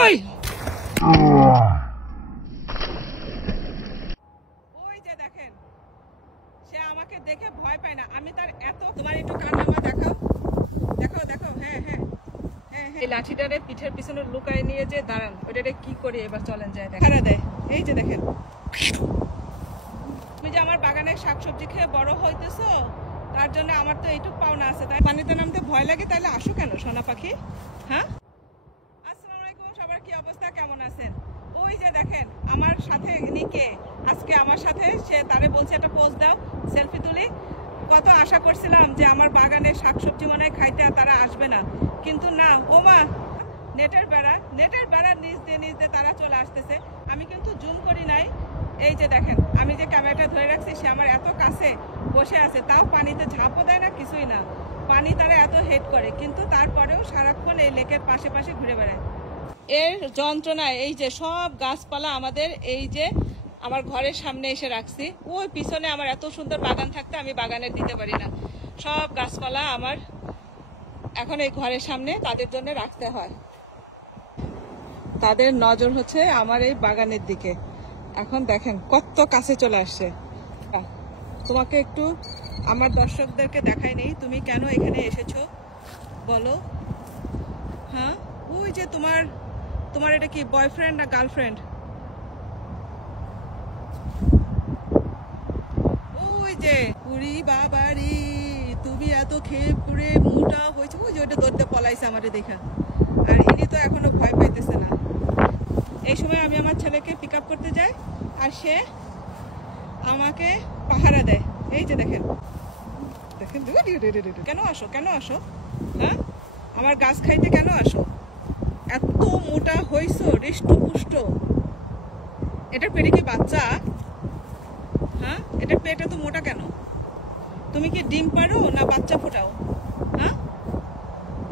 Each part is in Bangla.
ওই যে দেখেন, সে আমাকে দেখে ভয় পায় না, আমি তার এত। তোমার একটু কান্নামা দেখাও, দেখো দেখো। হ্যাঁ হ্যাঁ হ্যাঁ, এই লাঠিটারে পিঠের পিছনে লুকায় নিয়ে যে দাঁড়ান, ওইটারে কি করি এবার চলেন যায় দেখা দেয়। এই যে দেখেন, তুমি যে আমার বাগানের শাকসবজি খেয়ে বড় হইতেছো, তার জন্য আমার তো এইটুক পাওনা আছে। তাই পানিতে নামতে ভয় লাগে, তাহলে আসো কেন সোনা পাখি? হ্যাঁ, আসসালামু আলাইকুম, সবার কি অবস্থা, কেমন আছেন? ওই যে দেখেন আমার সাথে নিকে আজকে আমার সাথে, সে তারে বলছে একটা পোজ দাও, সেলফি তুলি। কত আশা করছিলাম যে আমার বাগানের শাকসবজি মনে হয় খাইতে তারা আসবে না, কিন্তু না, ও মা, নেটের বেড়ার নিচ দিয়ে তারা চলে আসতেছে। আমি কিন্তু জুম করি নাই। এই যে দেখেন, আমি যে ক্যামেরাটা ধরে রাখছি, সে আমার এত কাছে বসে আছে, তাও পানিতে ঝাঁপও দেয় না, কিছুই না। পানি তারা এত হেড করে, কিন্তু তারপরেও সারাক্ষণ এই লেকের পাশে পাশে ঘুরে বেড়ায়। এর যন্ত্রণায় এই যে সব গাছপালা আমাদের এই যে আমার ঘরের সামনে এসে রাখছি, ওই পিছনে আমার এত সুন্দর বাগান থাকতে আমি বাগানে দিতে পারি না। সব গাছপালা আমার এখন এই ঘরের সামনে তাদের জন্য রাখতে হয়। তাদের নজর হচ্ছে আমার এই বাগানের দিকে। এখন দেখেন কত কাছে চলে আসছে। তোমাকে একটু আমার দর্শকদেরকে দেখাই নেই, তুমি কেন এখানে এসেছো বলো? হ্যাঁ, ওই যে তোমার এটা কি বয়ফ্রেন্ড না গার্লফ্রেন্ড? ওই যে পুরি বাবারি, তুমি এত খেয়ে পুরে মোটা হয়েছে, ওই যে ওইটা দৌড়তে পলাইছে আমারে দেখা। আর ইনি তো এখনো ভয় পাইতেছে না। এই সময় আমি আমার ছেলেকে পিক আপ করতে যাই, আর সে আমাকে পাহারা দেয়। এই যে দেখেন দেখেন, কেন আসো কেন আসো? হ্যাঁ, আমার গাছ খাইতে কেন আসো? এত মোটা হইছো, হৃষ্টপুষ্ট। এটার পেটে কি বাচ্চা? হ্যাঁ, এটার পেট এত মোটা কেন? তুমি কি ডিম পারো না বাচ্চা ফোটাও? হ্যাঁ,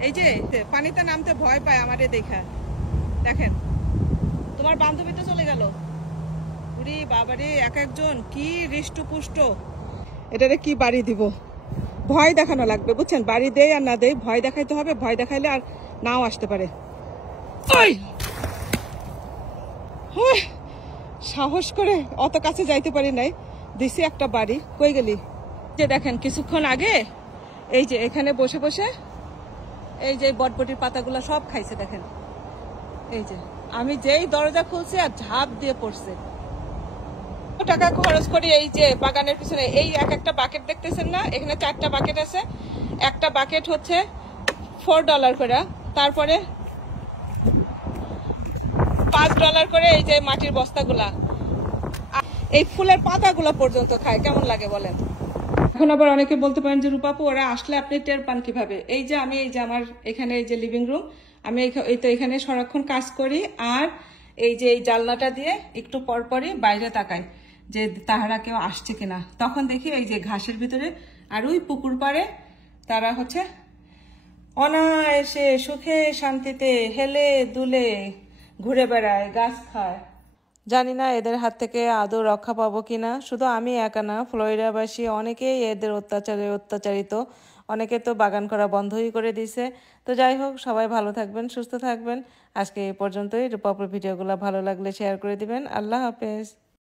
এই যে পানিতে নামতে ভয় পায় আমারে দেখা। দেখেন, তোমার বান্ধবী তো চলে গেল। উরি বাবারে, এক একজন কি হৃষ্টপুষ্ট। এটারে কি বাড়ি দিব? ভয় দেখানো লাগবে, বুঝছেন? বাড়ি দেয় আর না দেয়, ভয় দেখাইতে হবে। ভয় দেখাইলে আর নাও আসতে পারে। ওই সাহস করে অত কাছে যাইতে পারি নাই, দিছি একটা বাড়ি। কই গেলি? যে দেখেন কিছুক্ষণ আগে এই যে এখানে বসে বসে এই যে বটবটির পাতাগুলো সব খাইছে। দেখেন, এই যে আমি যেই দরজা খুলছি আর ঝাঁপ দিয়ে পড়ছে। টাকা খরচ করি এই যে বাগানের পিছনে। এই এক একটা বাকেট দেখতেছেন না, এখানে 4টা বাকেট আছে। একটা বাকেট হচ্ছে $4 করে, তারপরে $5 করে এই যে মাটির বস্তাগুলা, এই ফুলের পাতাগুলা পর্যন্ত খায়। কেমন লাগে বলেন? এখন আবার অনেকে বলতে পারেন যে রূপাপু, ওরা আসলে আপনি টের পান কিভাবে? এই যে আমি এই যে আমার এখানে এই যে লিভিং রুম, আমি এই তো এখানে সারাক্ষণ কাজ করি, আর এই যে এই জানলাটা দিয়ে একটু পরপরই বাইরে তাকাই যে তাহারা কেউ আসছে কিনা। তখন দেখি এই যে ঘাসের ভিতরে আর ওই পুকুর পাড়ে তারা হচ্ছে অনায়াসে সুখে শান্তিতে হেলে দুলে ঘুরে বেড়ায়, গাছ খায়। জানি না এদের হাত থেকে আদৌ রক্ষা পাবো কিনা। শুধু আমি একা না, ফ্লোরিডাবাসী অনেকেই এদের অত্যাচারিত। অনেকে তো বাগান করা বন্ধই করে দিছে। তো যাই হোক, সবাই ভালো থাকবেন, সুস্থ থাকবেন। আজকে এই পর্যন্তই। রূপাপুর ভিডিওগুলো ভালো লাগলে শেয়ার করে দিবেন। আল্লাহ হাফেজ।